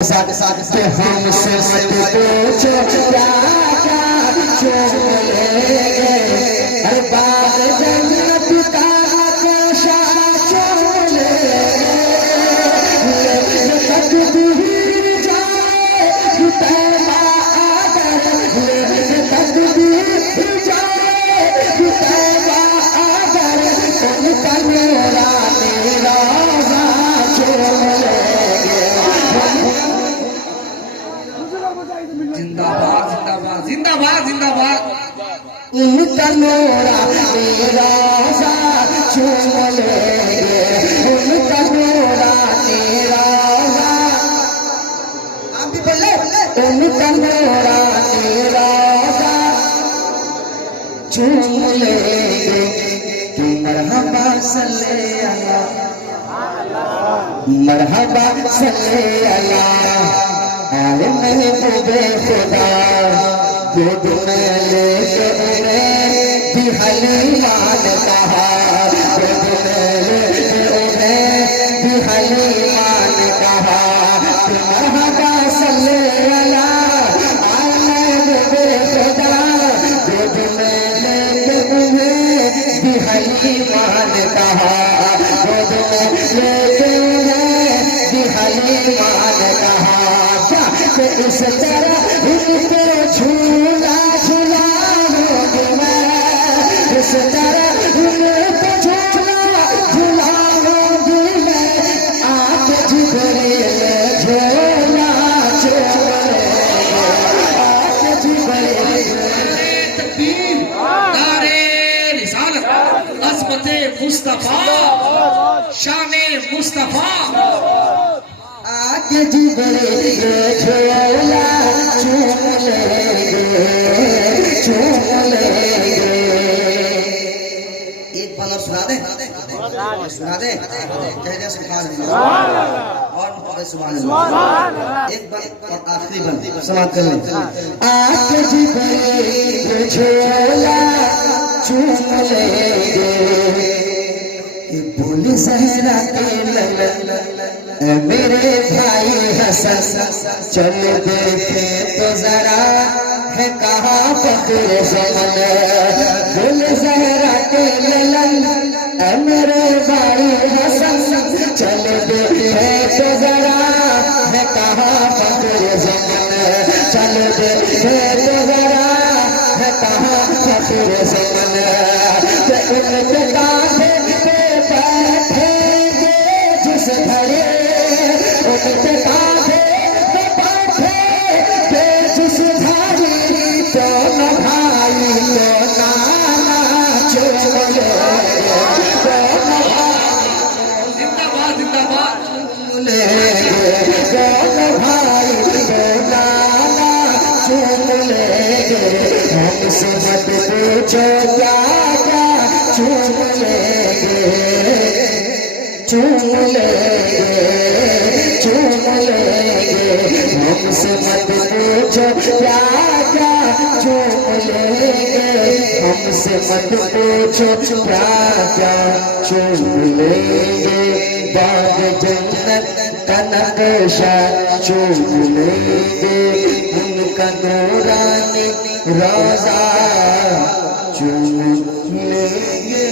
कि हमसे मत पूछो क्या क्या चोले हर बात जन्नत का नक्शा चोले तकदीर जाए तैबा आगर तकदीर जाए तैबा आगर उनका मेरा रोज़ा चोले जिंदाबाद जिंदाबाद जिंदाबाद जिंदाबाद उनका नोरा तेरा चूम लेंगे उनका नोरा तेरा आप भी बोले उनका नोरा तेरा चूम लेंगे तू मरहबा सल्ले अला मरहबा सल्ले अला आले महबूबे खुदा गोद में लेके उन्हें भी हलीमान कहा गोद में लेके उन्हें भी हलीमान कहा मरहबा सल्ले अला आले महबूबे खुदा गोद में लेके उन्हें भी हलीमान कहा गोद में लेके उन्हें भी हलीमान कहा इस तरह इनको झूला झूलाऊंगी मैं इस तरह इनको झूला झूलाऊंगी मैं आप जिब्रील झूला झूले आप जिब्रील तकबीर नारे रिसालत अज़मते मुस्तफा शाने मुस्तफा आके जिब्रील झोला चूम लेंगे एक पल सुना दे कह दे सुभान अल्लाह और मोहब्बत सुभान अल्लाह एक बार और आखिरी बार समाप्त कर लें आके जिब्रील झोला चूम लेंगे बोले सहरा के ललन मेरे भाई हसन चल देखे तो जरा है कहाँ फकीर ज़मन बोले सहरा के ललन मेरे भाई हसन चल देखे तो जरा है कहाँ फकीर ज़मन चल देखे तो जरा है कहाँ फकीर ज़मन उनके कांधे उनके कांधे पे बैठे जिस भाई तो न भाई तो नाना चोले तो न भाई जिंदाबाद जिंदाबाद चोले तो न भाई तो नाना चोले हमसे मत पूछो क्या क्या चूम लेंगे हमसे मत पूछो क्या क्या चूम लेंगे हमसे मत पूछो क्या क्या चूम लेंगे बाग जन्नत का नक्शा चूम लेंगे उनका नूरानी रोज़ा चूम लेंगे।